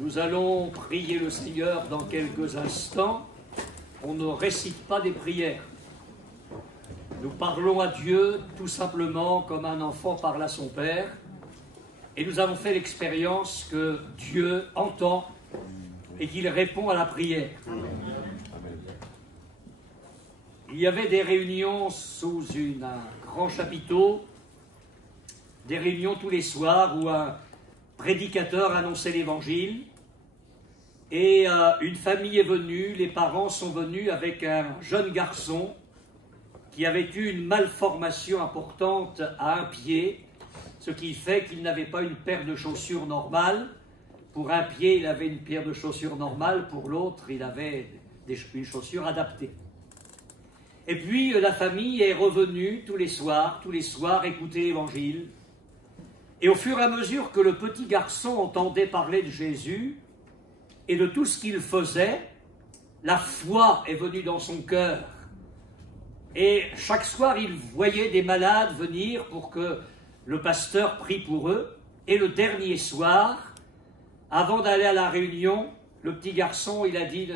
Nous allons prier le Seigneur dans quelques instants. On ne récite pas des prières. Nous parlons à Dieu tout simplement comme un enfant parle à son Père. Et nous avons fait l'expérience que Dieu entend et qu'il répond à la prière. Il y avait des réunions sous un grand chapiteau, des réunions tous les soirs où un prédicateur annonçait l'évangile. Et une famille est venue, les parents sont venus avec un jeune garçon qui avait eu une malformation importante à un pied, ce qui fait qu'il n'avait pas une paire de chaussures normale. Pour un pied, il avait une paire de chaussures normale, pour l'autre, il avait une chaussure adaptée. Et puis, la famille est revenue tous les soirs, écouter l'évangile. Et au fur et à mesure que le petit garçon entendait parler de Jésus et de tout ce qu'il faisait, la foi est venue dans son cœur. Et chaque soir, il voyait des malades venir pour que le pasteur prie pour eux. Et le dernier soir, avant d'aller à la réunion, le petit garçon, il a dit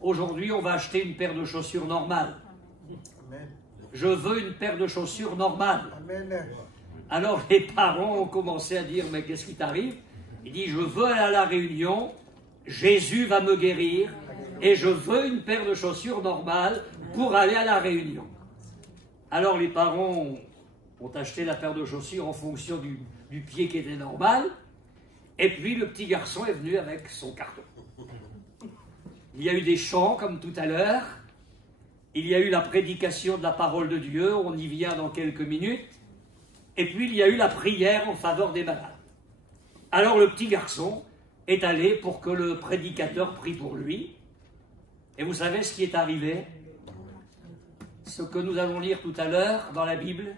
aujourd'hui, on va acheter une paire de chaussures normales. Je veux une paire de chaussures normales. Alors les parents ont commencé à dire, mais qu'est-ce qui t'arrive? Il dit, je veux aller à la réunion, Jésus va me guérir, et je veux une paire de chaussures normales pour aller à la réunion. Alors les parents ont acheté la paire de chaussures en fonction du pied qui était normal, et puis le petit garçon est venu avec son carton. Il y a eu des chants comme tout à l'heure, il y a eu la prédication de la parole de Dieu, on y vient dans quelques minutes, et puis il y a eu la prière en faveur des malades. Alors le petit garçon est allé pour que le prédicateur prie pour lui. Et vous savez ce qui est arrivé? Ce que nous allons lire tout à l'heure dans la Bible.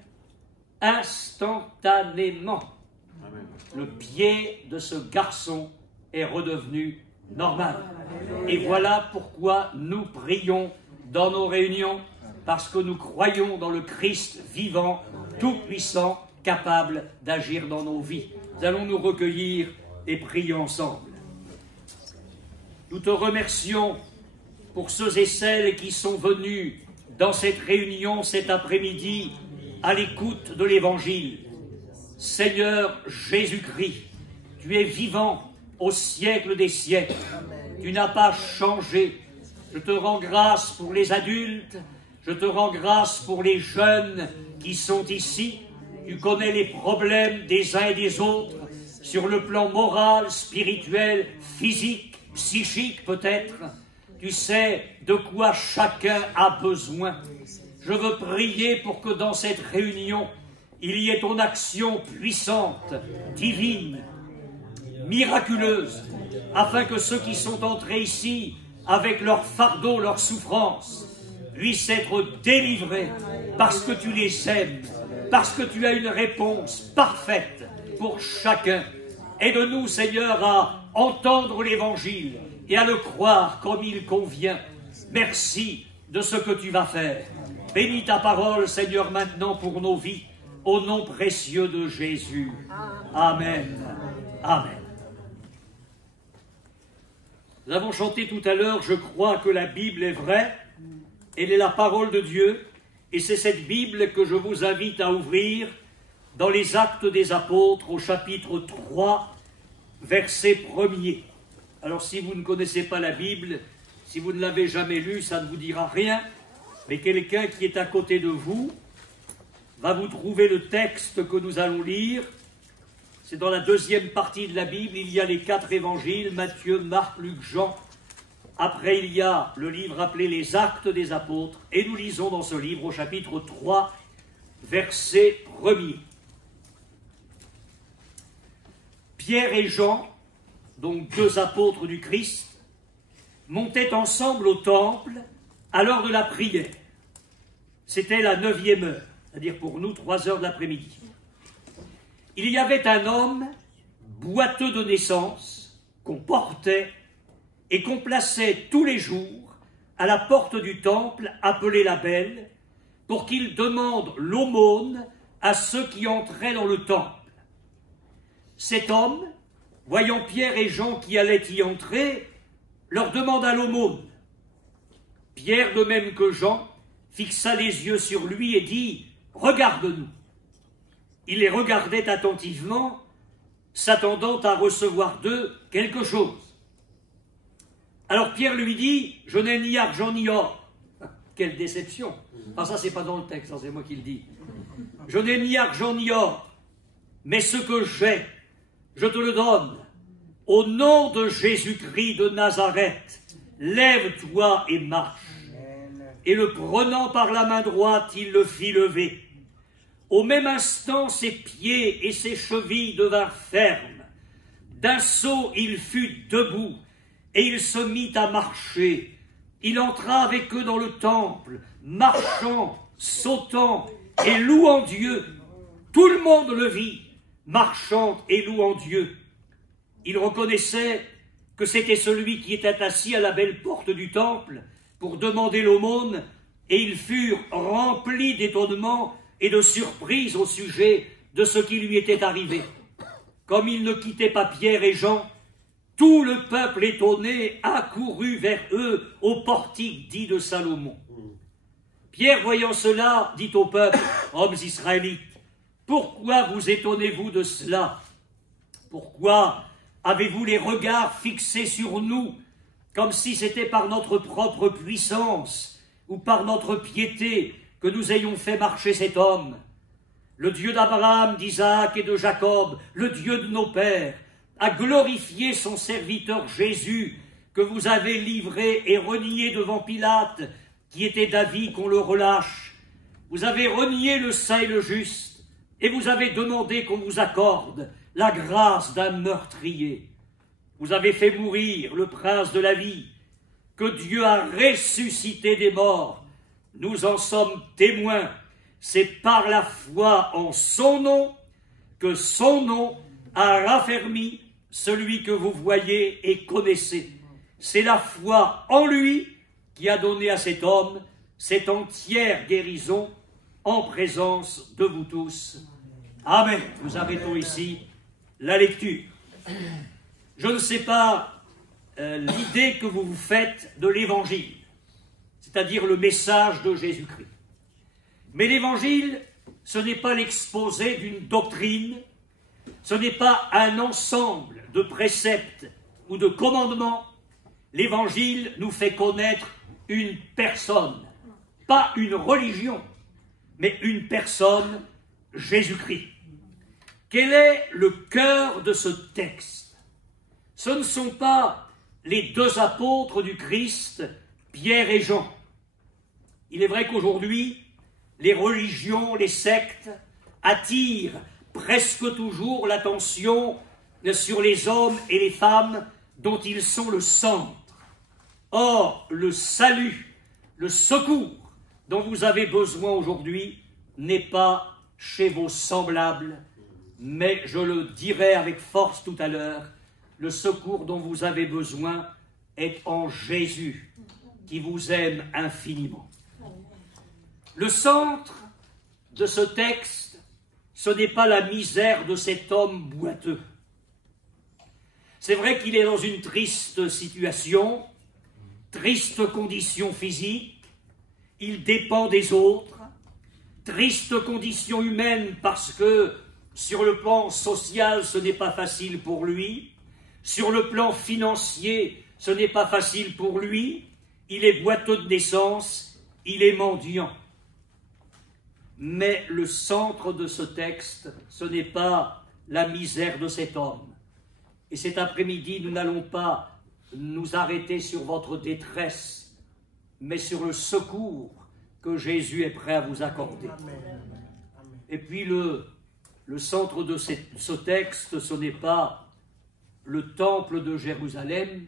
Instantanément, le pied de ce garçon est redevenu normal. Et voilà pourquoi nous prions dans nos réunions, parce que nous croyons dans le Christ vivant, tout-puissant, capable d'agir dans nos vies. Nous allons nous recueillir et prier ensemble. Nous te remercions pour ceux et celles qui sont venus dans cette réunion cet après-midi à l'écoute de l'Évangile. Seigneur Jésus-Christ, tu es vivant au siècle des siècles. Tu n'as pas changé. Je te rends grâce pour les adultes, je te rends grâce pour les jeunes qui sont ici. Tu connais les problèmes des uns et des autres, sur le plan moral, spirituel, physique, psychique peut-être. Tu sais de quoi chacun a besoin. Je veux prier pour que dans cette réunion, il y ait ton action puissante, divine, miraculeuse, afin que ceux qui sont entrés ici, avec leur fardeau, leur souffrance, puissent être délivrés parce que tu les aimes, parce que tu as une réponse parfaite pour chacun. Aide-nous, Seigneur, à entendre l'Évangile et à le croire comme il convient. Merci de ce que tu vas faire. Bénis ta parole, Seigneur, maintenant pour nos vies, au nom précieux de Jésus. Amen. Amen. Nous avons chanté tout à l'heure, je crois que la Bible est vraie, elle est la parole de Dieu, et c'est cette Bible que je vous invite à ouvrir dans les Actes des Apôtres au chapitre 3, verset 1er. Alors si vous ne connaissez pas la Bible, si vous ne l'avez jamais lue, ça ne vous dira rien, mais quelqu'un qui est à côté de vous va vous trouver le texte que nous allons lire. C'est dans la deuxième partie de la Bible, il y a les 4 évangiles, Matthieu, Marc, Luc, Jean. Après, il y a le livre appelé les Actes des Apôtres, et nous lisons dans ce livre au chapitre 3, verset 1er. Pierre et Jean, donc 2 apôtres du Christ, montaient ensemble au temple à l'heure de la prière. C'était la 9e heure, c'est-à-dire pour nous 3 heures de l'après-midi. Il y avait un homme boiteux de naissance qu'on portait et qu'on plaçait tous les jours à la porte du temple appelée la Belle pour qu'il demande l'aumône à ceux qui entraient dans le temple. Cet homme voyant Pierre et Jean qui allaient y entrer, leur demanda l'aumône. Pierre, de même que Jean, fixa les yeux sur lui et dit « Regarde-nous ». Il les regardait attentivement, s'attendant à recevoir d'eux quelque chose. Alors Pierre lui dit « Je n'ai ni argent ni or ». Quelle déception! Ah, ça, c'est pas dans le texte, c'est moi qui le dis. « Je n'ai ni argent ni or, mais ce que j'ai, je te le donne. Au nom de Jésus-Christ de Nazareth, lève-toi et marche. » Et le prenant par la main droite, il le fit lever. Au même instant, ses pieds et ses chevilles devinrent fermes. D'un saut, il fut debout, et il se mit à marcher. Il entra avec eux dans le temple, marchant, sautant et louant Dieu. Tout le monde le vit, marchant et louant Dieu. Il reconnaissait que c'était celui qui était assis à la belle porte du temple pour demander l'aumône, et ils furent remplis d'étonnement et de surprise au sujet de ce qui lui était arrivé. Comme il ne quittait pas Pierre et Jean, tout le peuple étonné accourut vers eux au portique dit de Salomon. Pierre, voyant cela, dit au peuple, « Hommes israélites, pourquoi vous étonnez-vous de cela? Pourquoi avez-vous les regards fixés sur nous, comme si c'était par notre propre puissance ou par notre piété que nous ayons fait marcher cet homme? Le Dieu d'Abraham, d'Isaac et de Jacob, le Dieu de nos pères, a glorifié son serviteur Jésus, que vous avez livré et renié devant Pilate, qui était d'avis qu'on le relâche. Vous avez renié le saint et le juste, et vous avez demandé qu'on vous accorde la grâce d'un meurtrier. Vous avez fait mourir le prince de la vie, que Dieu a ressuscité des morts. Nous en sommes témoins. C'est par la foi en son nom que son nom a raffermi celui que vous voyez et connaissez. C'est la foi en lui qui a donné à cet homme cette entière guérison en présence de vous tous. Amen. Nous arrêtons ici la lecture. Je ne sais pas l'idée que vous vous faites de l'Évangile, c'est-à-dire le message de Jésus-Christ. Mais l'Évangile, ce n'est pas l'exposé d'une doctrine, ce n'est pas un ensemble de préceptes ou de commandements. L'Évangile nous fait connaître une personne, pas une religion, mais une personne, Jésus-Christ. Quel est le cœur de ce texte? Ce ne sont pas les deux apôtres du Christ, Pierre et Jean. Il est vrai qu'aujourd'hui, les religions, les sectes attirent presque toujours l'attention sur les hommes et les femmes dont ils sont le centre. Or, le salut, le secours dont vous avez besoin aujourd'hui n'est pas chez vos semblables, mais je le dirai avec force tout à l'heure, le secours dont vous avez besoin est en Jésus, qui vous aime infiniment. Le centre de ce texte, ce n'est pas la misère de cet homme boiteux. C'est vrai qu'il est dans une triste situation, triste condition physique, il dépend des autres, triste condition humaine parce que sur le plan social, ce n'est pas facile pour lui, sur le plan financier, ce n'est pas facile pour lui, il est boiteux de naissance, il est mendiant. Mais le centre de ce texte, ce n'est pas la misère de cet homme. Et cet après-midi, nous n'allons pas nous arrêter sur votre détresse, mais sur le secours que Jésus est prêt à vous accorder. Amen. Et puis le centre de ce texte, ce n'est pas le temple de Jérusalem,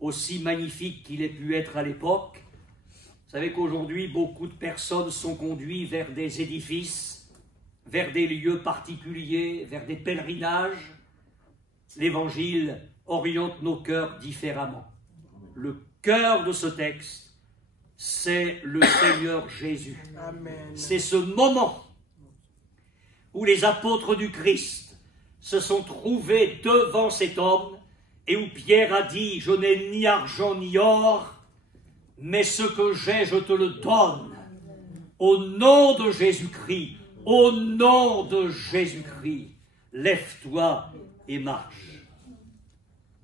aussi magnifique qu'il ait pu être à l'époque. Vous savez qu'aujourd'hui, beaucoup de personnes sont conduites vers des édifices, vers des lieux particuliers, vers des pèlerinages. L'Évangile oriente nos cœurs différemment. Le cœur de ce texte, c'est le Seigneur Jésus. C'est ce moment où les apôtres du Christ se sont trouvés devant cet homme et où Pierre a dit « Je n'ai ni argent ni or, mais ce que j'ai, je te le donne. Au nom de Jésus-Christ, au nom de Jésus-Christ, lève-toi et marche. »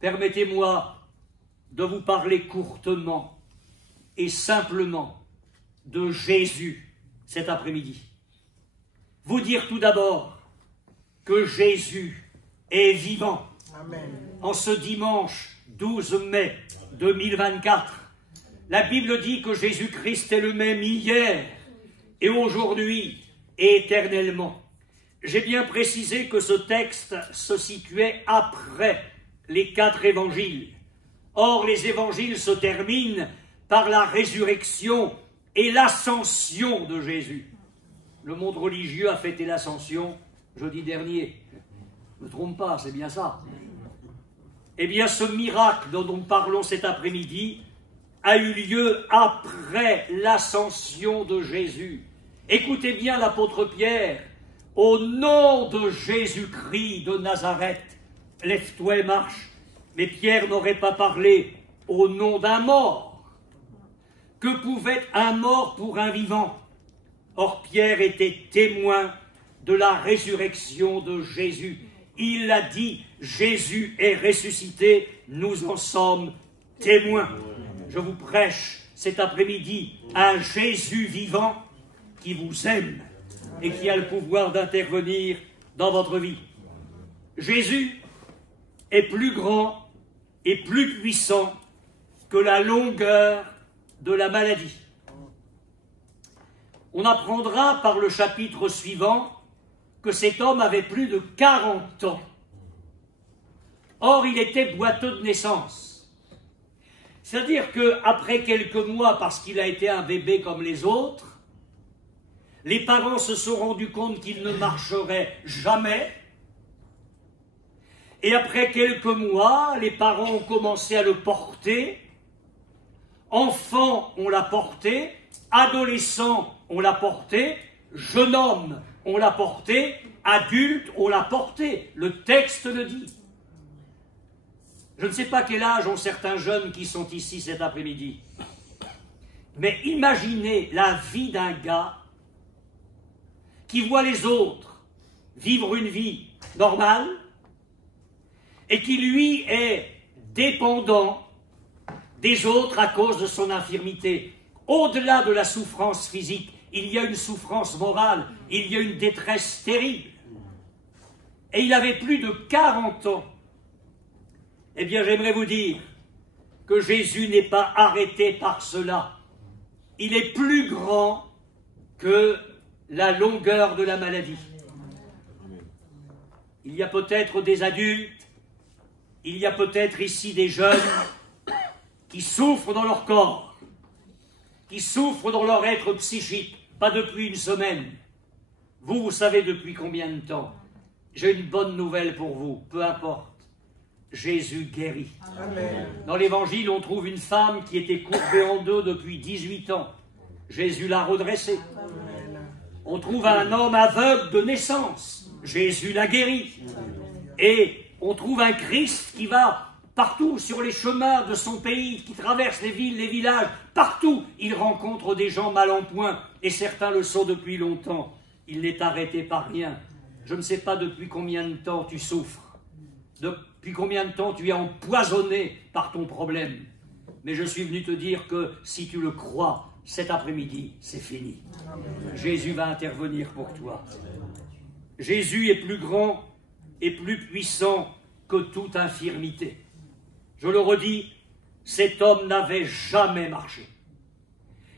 Permettez-moi de vous parler courtement et simplement de Jésus cet après-midi. Vous dire tout d'abord que Jésus est vivant. Amen. En ce dimanche 12 mai 2024, la Bible dit que Jésus-Christ est le même hier et aujourd'hui et éternellement. J'ai bien précisé que ce texte se situait après les 4 évangiles. Or, les évangiles se terminent par la résurrection et l'ascension de Jésus. Le monde religieux a fêté l'ascension jeudi dernier. Ne me trompe pas, c'est bien ça. Eh bien, ce miracle dont nous parlons cet après-midi a eu lieu après l'ascension de Jésus. Écoutez bien l'apôtre Pierre. Au nom de Jésus-Christ de Nazareth, lève-toi et marche. Mais Pierre n'aurait pas parlé au nom d'un mort. Que pouvait être un mort pour un vivant? Or, Pierre était témoin de la résurrection de Jésus. Il a dit, Jésus est ressuscité, nous en sommes témoins. Je vous prêche cet après-midi un Jésus vivant qui vous aime et qui a le pouvoir d'intervenir dans votre vie. Jésus est plus grand et plus puissant que la longueur de la maladie. On apprendra par le chapitre suivant que cet homme avait plus de 40 ans. Or, il était boiteux de naissance. C'est-à-dire qu'après quelques mois, parce qu'il a été un bébé comme les autres, les parents se sont rendus compte qu'il ne marcherait jamais. Et après quelques mois, les parents ont commencé à le porter. Enfant, on l'a porté. Adolescent, on l'a porté. Jeune homme, on l'a porté. Adulte, on l'a porté. Le texte le dit. Je ne sais pas quel âge ont certains jeunes qui sont ici cet après-midi. Mais imaginez la vie d'un gars qui voit les autres vivre une vie normale et qui, lui, est dépendant des autres à cause de son infirmité. Au-delà de la souffrance physique, il y a une souffrance morale, il y a une détresse terrible. Et il avait plus de 40 ans. Eh bien, j'aimerais vous dire que Jésus n'est pas arrêté par cela. Il est plus grand que la longueur de la maladie. Il y a peut-être des adultes, il y a peut-être ici des jeunes qui souffrent dans leur corps, qui souffrent dans leur être psychique, pas depuis une semaine. Vous savez depuis combien de temps? J'ai une bonne nouvelle pour vous, peu importe. Jésus guérit. Amen. Dans l'Évangile, on trouve une femme qui était courbée en deux depuis 18 ans. Jésus l'a redressée. Amen. On trouve un homme aveugle de naissance. Jésus l'a guéri. Et on trouve un Christ qui va partout sur les chemins de son pays, qui traverse les villes, les villages. Partout, il rencontre des gens mal en point. Et certains le sont depuis longtemps. Il n'est arrêté par rien. Je ne sais pas depuis combien de temps tu souffres. Depuis combien de temps tu es empoisonné par ton problème. Mais je suis venu te dire que si tu le crois, cet après-midi, c'est fini. Jésus va intervenir pour toi. Jésus est plus grand et plus puissant que toute infirmité. Je le redis, cet homme n'avait jamais marché.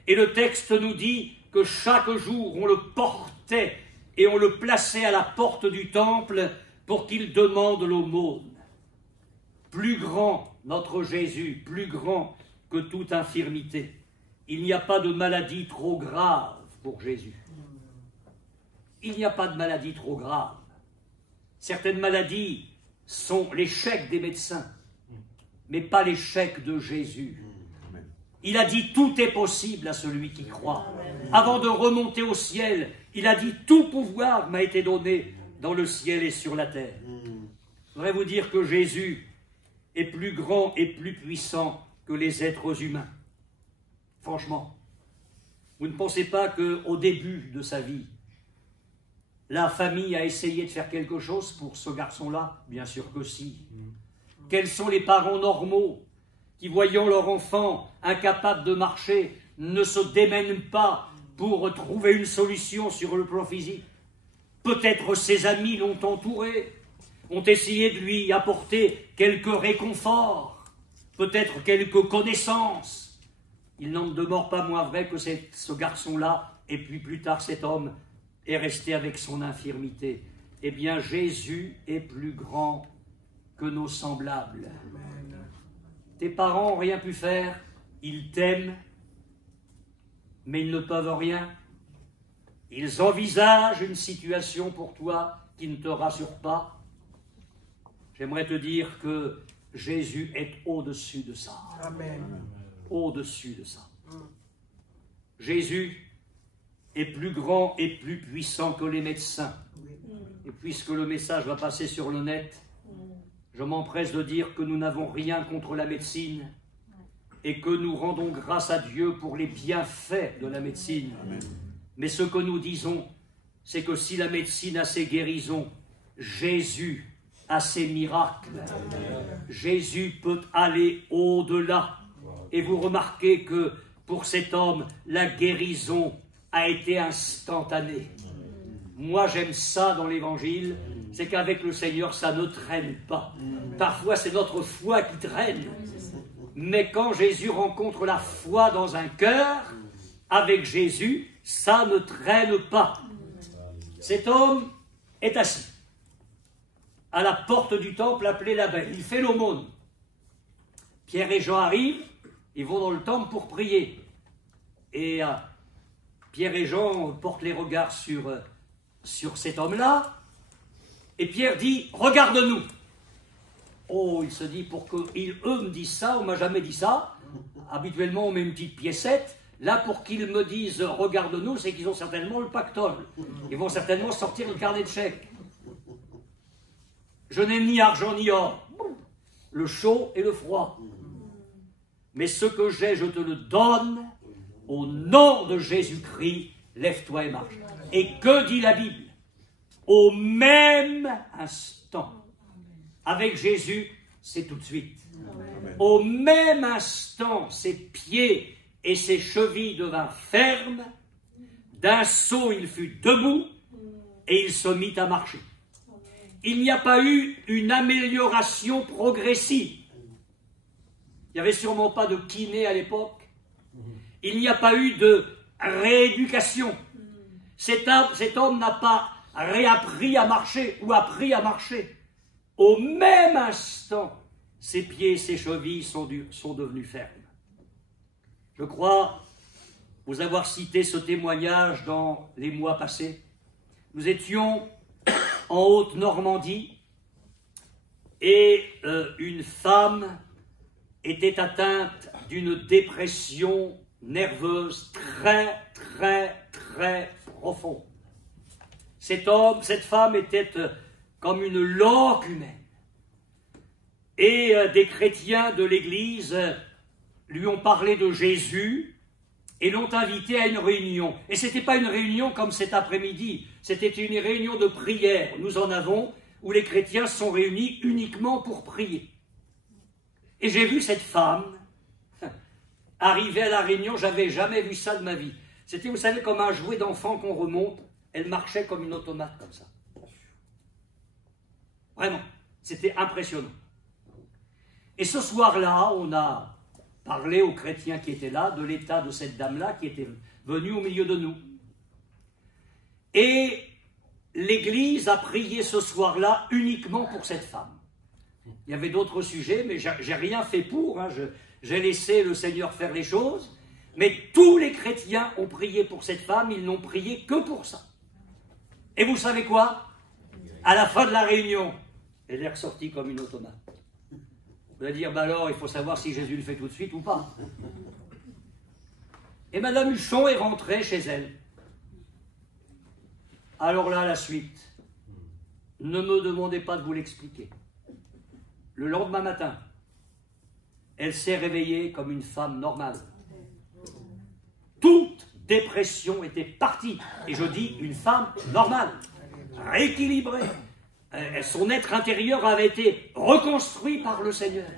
Et le texte nous dit que chaque jour, on le portait et on le plaçait à la porte du temple pour qu'il demande l'aumône. Plus grand, notre Jésus, plus grand que toute infirmité. Il n'y a pas de maladie trop grave pour Jésus. Il n'y a pas de maladie trop grave. Certaines maladies sont l'échec des médecins, mais pas l'échec de Jésus. Il a dit « tout est possible à celui qui croit ». Avant de remonter au ciel, il a dit « tout pouvoir m'a été donné dans le ciel et sur la terre ». Je voudrais vous dire que Jésus est plus grand et plus puissant que les êtres humains. Franchement, vous ne pensez pas qu'au début de sa vie, la famille a essayé de faire quelque chose pour ce garçon-là? Bien sûr que si. Quels sont les parents normaux qui, voyant leur enfant incapable de marcher, ne se démènent pas pour trouver une solution sur le plan physique? Peut-être ses amis l'ont entouré, ont essayé de lui apporter quelques réconforts, peut-être quelques connaissances. Il n'en demeure pas moins vrai que ce garçon-là, et puis plus tard cet homme, est resté avec son infirmité. Eh bien, Jésus est plus grand que nos semblables. Amen. Tes parents n'ont rien pu faire, ils t'aiment, mais ils ne peuvent rien. Ils envisagent une situation pour toi qui ne te rassure pas. J'aimerais te dire que Jésus est au-dessus de ça. Amen. Au-dessus de ça. Jésus est plus grand et plus puissant que les médecins. Et puisque le message va passer sur le net, je m'empresse de dire que nous n'avons rien contre la médecine et que nous rendons grâce à Dieu pour les bienfaits de la médecine. Amen. Mais ce que nous disons, c'est que si la médecine a ses guérisons, Jésus a ses miracles. Amen. Jésus peut aller au-delà. Et vous remarquez que pour cet homme, la guérison a été instantanée. Moi, j'aime ça dans l'Évangile, c'est qu'avec le Seigneur, ça ne traîne pas. Parfois, c'est notre foi qui traîne. Mais quand Jésus rencontre la foi dans un cœur, avec Jésus, ça ne traîne pas. Cet homme est assis à la porte du temple appelée la Belle. Il fait l'aumône. Pierre et Jean arrivent, ils vont dans le temple pour prier. Et Pierre et Jean portent les regards sur cet homme-là. Et Pierre dit, regarde-nous. Oh, il se dit, pour qu'eux me disent ça, on ne m'a jamais dit ça. Habituellement, on met une petite piécette. Là, pour qu'ils me disent, regarde-nous, c'est qu'ils ont certainement le pactole. Ils vont certainement sortir le carnet de chèques. Je n'ai ni argent ni or, le chaud et le froid. Mais ce que j'ai, je te le donne. Au nom de Jésus-Christ, lève-toi et marche. Et que dit la Bible? Au même instant. Avec Jésus, c'est tout de suite. Amen. Au même instant, ses pieds et ses chevilles devinrent fermes. D'un saut, il fut debout et il se mit à marcher. Il n'y a pas eu une amélioration progressive. Il n'y avait sûrement pas de kiné à l'époque. Il n'y a pas eu de rééducation. Cet homme n'a pas réappris à marcher ou appris à marcher. Au même instant, ses pieds et ses chevilles sont devenus fermes. Je crois vous avoir cité ce témoignage dans les mois passés. Nous étions en Haute-Normandie et une femme était atteinte d'une dépression nerveuse très, très, très profonde. Cette femme était comme une loque humaine. Et des chrétiens de l'Église lui ont parlé de Jésus et l'ont invité à une réunion. Et ce n'était pas une réunion comme cet après-midi, c'était une réunion de prière. Nous en avons où les chrétiens sont réunis uniquement pour prier. Et j'ai vu cette femme arriver à la réunion, j'avais jamais vu ça de ma vie. C'était, vous savez, comme un jouet d'enfant qu'on remonte, elle marchait comme une automate, comme ça. Vraiment, c'était impressionnant. Et ce soir-là, on a parlé aux chrétiens qui étaient là, de l'état de cette dame-là qui était venue au milieu de nous. Et l'Église a prié ce soir-là uniquement pour cette femme. Il y avait d'autres sujets, mais j'ai rien fait pour, hein. J'ai laissé le Seigneur faire les choses, mais tous les chrétiens ont prié pour cette femme, ils n'ont prié que pour ça. Et vous savez quoi? À la fin de la réunion, elle est ressortie comme une automate. Vous allez dire, bah alors, il faut savoir si Jésus le fait tout de suite ou pas. Et Madame Huchon est rentrée chez elle. Alors là, la suite. Ne me demandez pas de vous l'expliquer. Le lendemain matin, elle s'est réveillée comme une femme normale. Toute dépression était partie. Et je dis une femme normale, rééquilibrée. Son être intérieur avait été reconstruit par le Seigneur.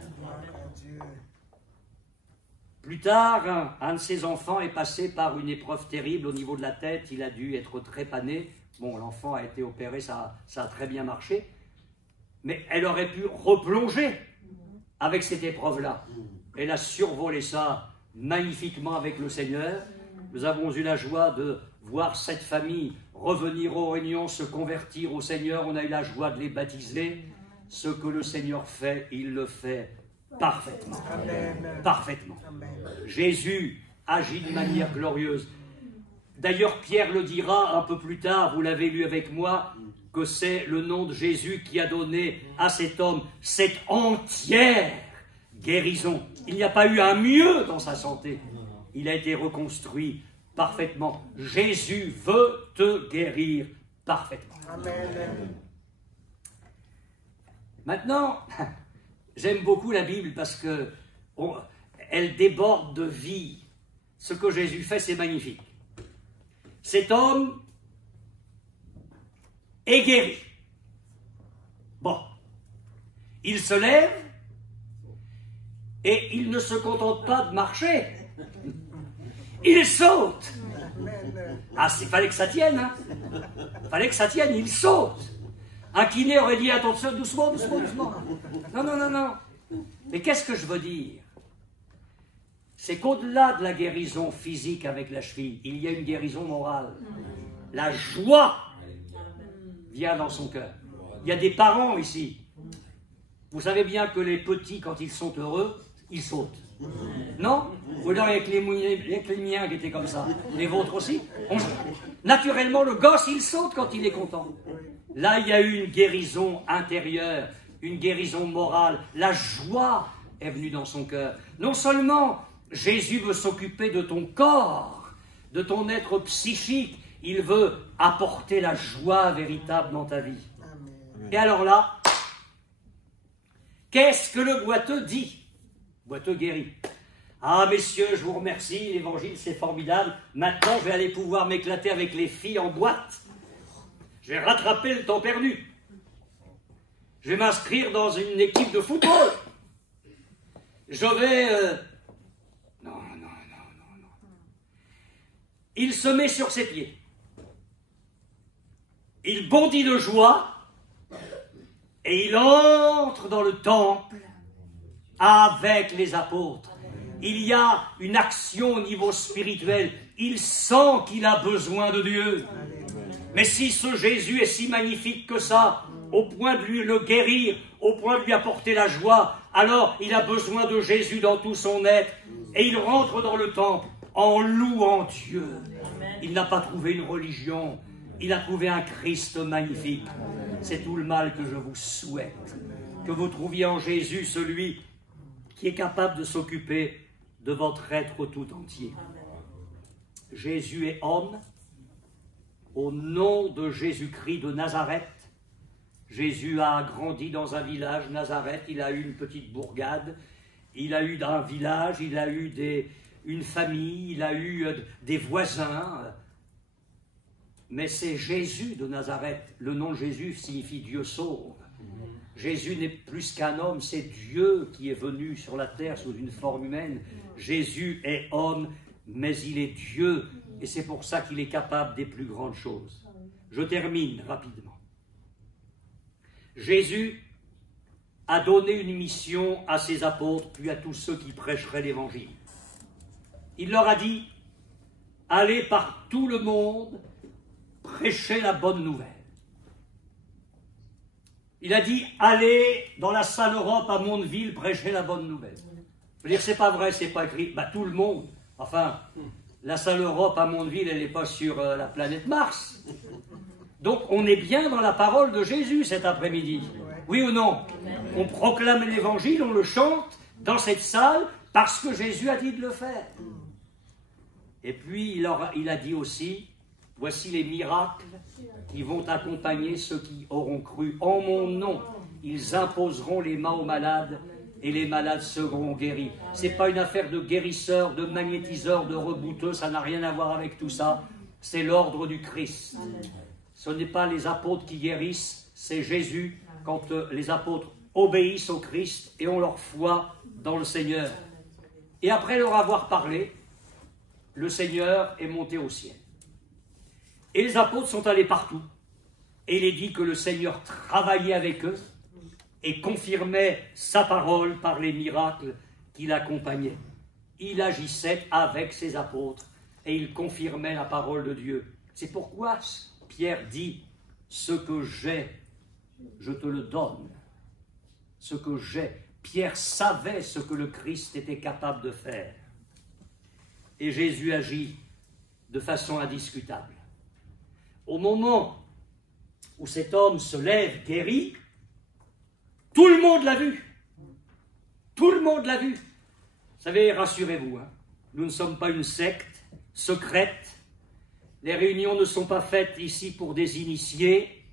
Plus tard, un de ses enfants est passé par une épreuve terrible au niveau de la tête. Il a dû être trépané. Bon, l'enfant a été opéré, ça a très bien marché. Mais elle aurait pu replonger avec cette épreuve-là. Elle a survolé ça magnifiquement avec le Seigneur. Nous avons eu la joie de voir cette famille revenir aux réunions, se convertir au Seigneur. On a eu la joie de les baptiser. Ce que le Seigneur fait, il le fait parfaitement. Amen. Parfaitement. Amen. Jésus agit de manière glorieuse. D'ailleurs, Pierre le dira un peu plus tard, vous l'avez lu avec moi, que c'est le nom de Jésus qui a donné à cet homme cette entière guérison. Il n'y a pas eu un mieux dans sa santé. Il a été reconstruit parfaitement. Jésus veut te guérir parfaitement. Amen. Maintenant, j'aime beaucoup la Bible parce que elle déborde de vie. Ce que Jésus fait, c'est magnifique. Cet homme est guéri. Bon, il se lève et il ne se contente pas de marcher. Il saute. Ah, il fallait que ça tienne, hein. Il fallait que ça tienne, il saute. Un kiné aurait dit, attention, doucement, doucement, doucement. Non, non, non, non. Mais qu'est-ce que je veux dire? C'est qu'au-delà de la guérison physique avec la cheville, il y a une guérison morale. La joie vient dans son cœur. Il y a des parents ici. Vous savez bien que les petits, quand ils sont heureux, ils sautent. Non? Ou alors avec les miens qui étaient comme ça. Les vôtres aussi. Naturellement, le gosse, il saute quand il est content. Là, il y a eu une guérison intérieure, une guérison morale. La joie est venue dans son cœur. Non seulement Jésus veut s'occuper de ton corps, de ton être psychique, il veut apporter la joie véritable dans ta vie. Amen. Et alors là, qu'est-ce que le boiteux dit? Boiteux guéri. Ah, messieurs, je vous remercie, l'évangile c'est formidable. Maintenant, je vais aller pouvoir m'éclater avec les filles en boîte. Je vais rattraper le temps perdu. Je vais m'inscrire dans une équipe de football. Je vais... Non. Il se met sur ses pieds. Il bondit de joie et il entre dans le temple avec les apôtres. Il y a une action au niveau spirituel. Il sent qu'il a besoin de Dieu. Mais si ce Jésus est si magnifique que ça, au point de lui le guérir, au point de lui apporter la joie, alors il a besoin de Jésus dans tout son être. Et il rentre dans le temple en louant Dieu. Il n'a pas trouvé une religion, il a trouvé un Christ magnifique. C'est tout le mal que je vous souhaite. Que vous trouviez en Jésus celui qui est capable de s'occuper de votre être tout entier. Jésus est homme. Au nom de Jésus-Christ de Nazareth, Jésus a grandi dans un village, Nazareth, il a eu une petite bourgade, il a eu un village, il a eu une famille, il a eu des voisins. Mais c'est Jésus de Nazareth. Le nom de Jésus signifie Dieu sauve. Jésus n'est plus qu'un homme, c'est Dieu qui est venu sur la terre sous une forme humaine. Jésus est homme, mais il est Dieu, et c'est pour ça qu'il est capable des plus grandes choses. Je termine rapidement. Jésus a donné une mission à ses apôtres, puis à tous ceux qui prêcheraient l'Évangile. Il leur a dit, allez par tout le monde, prêchez la bonne nouvelle. Il a dit, allez dans la salle Europe à Mondeville, prêcher la bonne nouvelle. Je veux dire, c'est pas vrai, c'est pas écrit. Tout le monde. Enfin, la salle Europe à Mondeville, elle n'est pas sur la planète Mars. Donc, on est bien dans la parole de Jésus cet après-midi. Oui ou non? On proclame l'évangile, on le chante dans cette salle parce que Jésus a dit de le faire. Et puis, il a dit aussi, voici les miracles qui vont accompagner ceux qui auront cru en mon nom. ils imposeront les mains aux malades et les malades seront guéris. Ce n'est pas une affaire de guérisseur, de magnétiseur, de rebouteux, ça n'a rien à voir avec tout ça. C'est l'ordre du Christ. Ce n'est pas les apôtres qui guérissent, c'est Jésus quand les apôtres obéissent au Christ et ont leur foi dans le Seigneur. Et après leur avoir parlé, le Seigneur est monté au ciel. Et les apôtres sont allés partout. Et il est dit que le Seigneur travaillait avec eux et confirmait sa parole par les miracles qui l'accompagnaient. Il agissait avec ses apôtres et il confirmait la parole de Dieu. C'est pourquoi Pierre dit « Ce que j'ai, je te le donne. » Ce que j'ai. Pierre savait ce que le Christ était capable de faire. Et Jésus agit de façon indiscutable. Au moment où cet homme se lève guéri, tout le monde l'a vu. Tout le monde l'a vu. Vous savez, rassurez-vous, hein, nous ne sommes pas une secte secrète. Les réunions ne sont pas faites ici pour des initiés.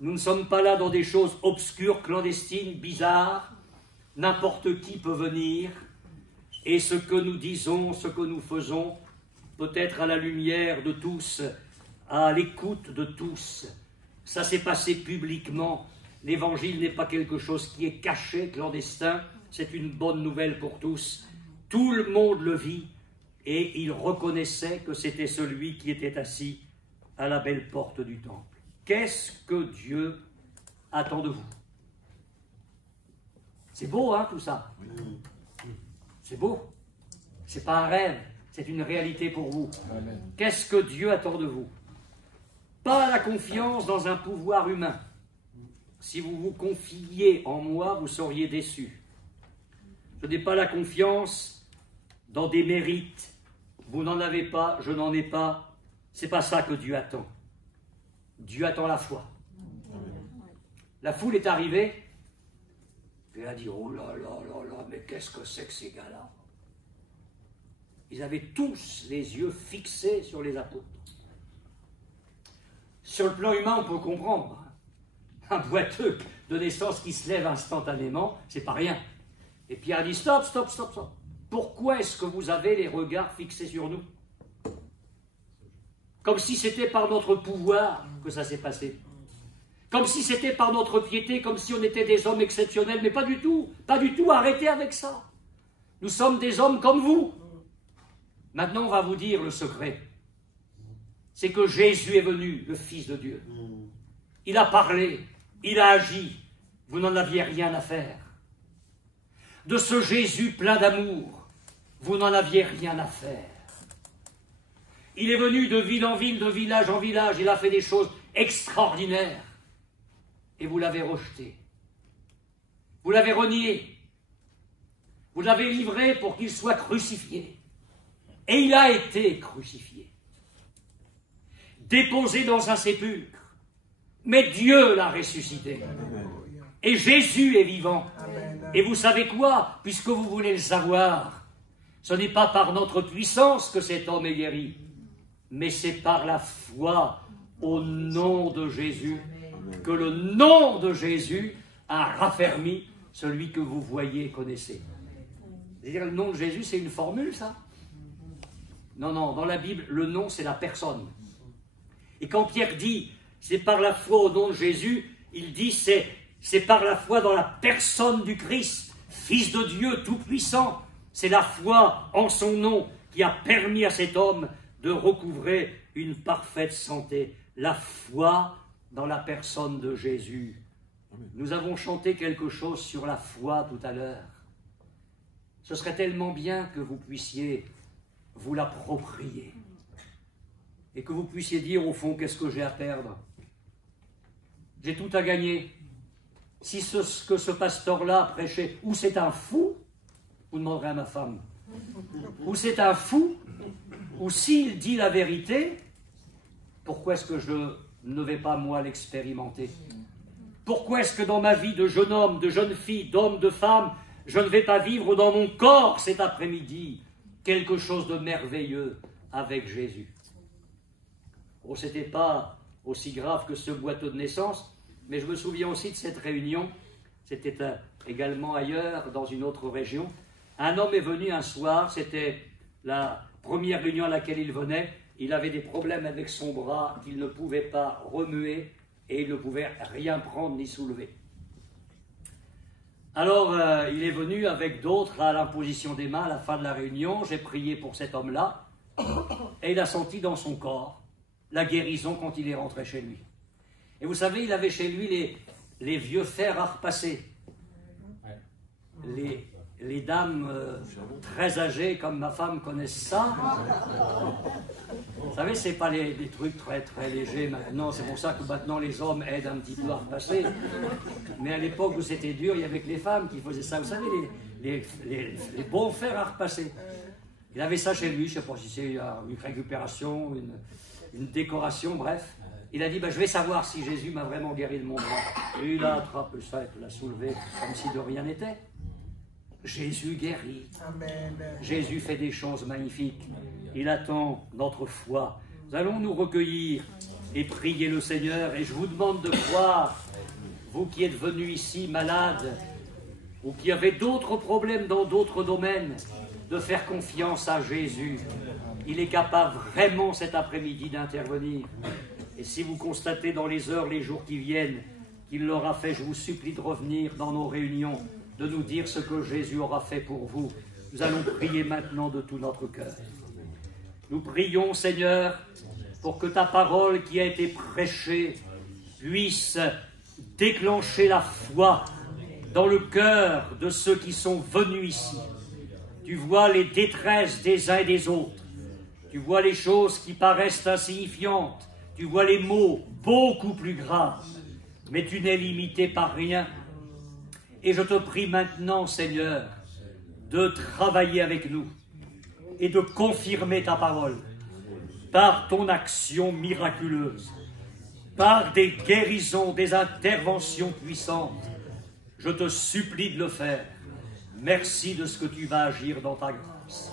Nous ne sommes pas là dans des choses obscures, clandestines, bizarres. N'importe qui peut venir. Et ce que nous disons, ce que nous faisons, peut être à la lumière de tous, à l'écoute de tous. Ça s'est passé publiquement. L'évangile n'est pas quelque chose qui est caché, clandestin. C'est une bonne nouvelle pour tous. Tout le monde le vit et il reconnaissait que c'était celui qui était assis à la belle porte du temple. Qu'est-ce que Dieu attend de vous? C'est beau, hein, tout ça? C'est beau. C'est pas un rêve, c'est une réalité pour vous. Qu'est-ce que Dieu attend de vous? Pas la confiance dans un pouvoir humain. Si vous vous confiiez en moi, vous seriez déçus. Je n'ai pas la confiance dans des mérites. Vous n'en avez pas, je n'en ai pas. C'est pas ça que Dieu attend. Dieu attend la foi. La foule est arrivée, et elle a dit, oh là là là là, mais qu'est-ce que c'est que ces gars-là? Ils avaient tous les yeux fixés sur les apôtres. Sur le plan humain, on peut comprendre. Un boiteux de naissance qui se lève instantanément, c'est pas rien. Et Pierre a dit, stop, stop, stop, stop. Pourquoi est-ce que vous avez les regards fixés sur nous? Comme si c'était par notre pouvoir que ça s'est passé. Comme si c'était par notre piété, comme si on était des hommes exceptionnels, mais pas du tout, arrêtez avec ça. Nous sommes des hommes comme vous. Maintenant, on va vous dire le secret. C'est que Jésus est venu, le Fils de Dieu. Il a parlé, il a agi, vous n'en aviez rien à faire. De ce Jésus plein d'amour, vous n'en aviez rien à faire. Il est venu de ville en ville, de village en village, il a fait des choses extraordinaires. Et vous l'avez rejeté. Vous l'avez renié. Vous l'avez livré pour qu'il soit crucifié. Et il a été crucifié. Déposé dans un sépulcre. Mais Dieu l'a ressuscité. Et Jésus est vivant. Et vous savez quoi? Puisque vous voulez le savoir, ce n'est pas par notre puissance que cet homme est guéri, mais c'est par la foi au nom de Jésus, que le nom de Jésus a raffermi celui que vous voyez et connaissez. C'est-à-dire, le nom de Jésus, c'est une formule, ça? Non, non, dans la Bible, le nom, c'est la personne. Et quand Pierre dit, c'est par la foi au nom de Jésus, il dit, c'est par la foi dans la personne du Christ, Fils de Dieu tout-puissant. C'est la foi en son nom qui a permis à cet homme de recouvrer une parfaite santé. La foi dans la personne de Jésus. Nous avons chanté quelque chose sur la foi tout à l'heure. Ce serait tellement bien que vous puissiez vous l'approprier et que vous puissiez dire au fond, qu'est-ce que j'ai à perdre? J'ai tout à gagner. Si ce que ce pasteur-là prêchait, ou c'est un fou, vous demanderez à ma femme, ou c'est un fou, ou s'il dit la vérité, pourquoi est-ce que je ne vais pas moi l'expérimenter? Pourquoi est-ce que dans ma vie de jeune homme, de jeune fille, d'homme, de femme, je ne vais pas vivre dans mon corps cet après-midi quelque chose de merveilleux avec Jésus? Oh, c'était pas aussi grave que ce boiteux de naissance, mais je me souviens aussi de cette réunion, c'était également ailleurs, dans une autre région. Un homme est venu un soir, c'était la première réunion à laquelle il venait, il avait des problèmes avec son bras qu'il ne pouvait pas remuer et il ne pouvait rien prendre ni soulever. Alors, il est venu avec d'autres à l'imposition des mains à la fin de la réunion. J'ai prié pour cet homme-là et il a senti dans son corps la guérison quand il est rentré chez lui. Et vous savez, il avait chez lui les vieux fers à repasser. Les dames très âgées comme ma femme connaissent ça. Vous savez, c'est pas des trucs très très légers maintenant. C'est pour ça que maintenant les hommes aident un petit peu à repasser. Mais à l'époque où c'était dur, il y avait que les femmes qui faisaient ça. Vous savez, les bons fers à repasser. Il avait ça chez lui, je ne sais pas si c'est une récupération, une décoration, bref. Il a dit, je vais savoir si Jésus m'a vraiment guéri de mon bras. Et il a attrapé ça et l'a soulevé comme si de rien n'était. Jésus guérit. Amen. Jésus fait des choses magnifiques. Il attend notre foi. Nous allons nous recueillir et prier le Seigneur. Et je vous demande de croire, vous qui êtes venus ici malades, ou qui avez d'autres problèmes dans d'autres domaines, de faire confiance à Jésus. Il est capable vraiment cet après-midi d'intervenir. Et si vous constatez dans les heures, les jours qui viennent, qu'il l'aura fait, je vous supplie de revenir dans nos réunions, de nous dire ce que Jésus aura fait pour vous. Nous allons prier maintenant de tout notre cœur. Nous prions, Seigneur, pour que ta parole qui a été prêchée puisse déclencher la foi dans le cœur de ceux qui sont venus ici. Tu vois les détresses des uns et des autres. Tu vois les choses qui paraissent insignifiantes. Tu vois les maux beaucoup plus graves. Mais tu n'es limité par rien. Et je te prie maintenant, Seigneur, de travailler avec nous et de confirmer ta parole par ton action miraculeuse, par des guérisons, des interventions puissantes. Je te supplie de le faire. Merci de ce que tu vas agir dans ta grâce.